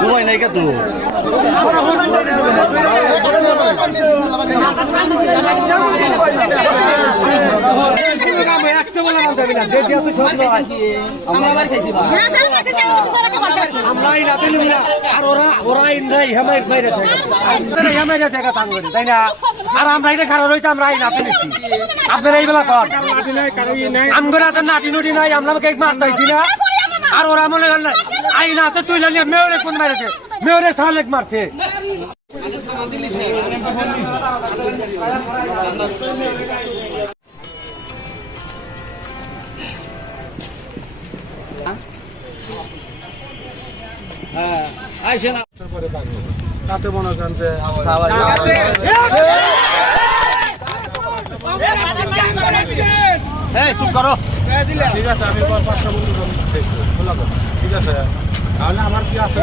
বুঝাই নাই তো তাই না আর আমরা এটা খারাপ রয়েছে আমরা এই নাতে নিচ্ছি আপনারা এইবেলা কর আমগরে আছে নাটি নুটি নাই আমরা কেক মারতেছি না আর ওরা মনে করেন আই নাতে তুই নিয়ে মেয়রে কোন মারেছে মেয়রে সালেক মারছে তাতে মনে করেন যে চুপ করো ঠিক আছে আমি 5টা বন্ধু ঠিক আছে তাহলে আমার কি আছে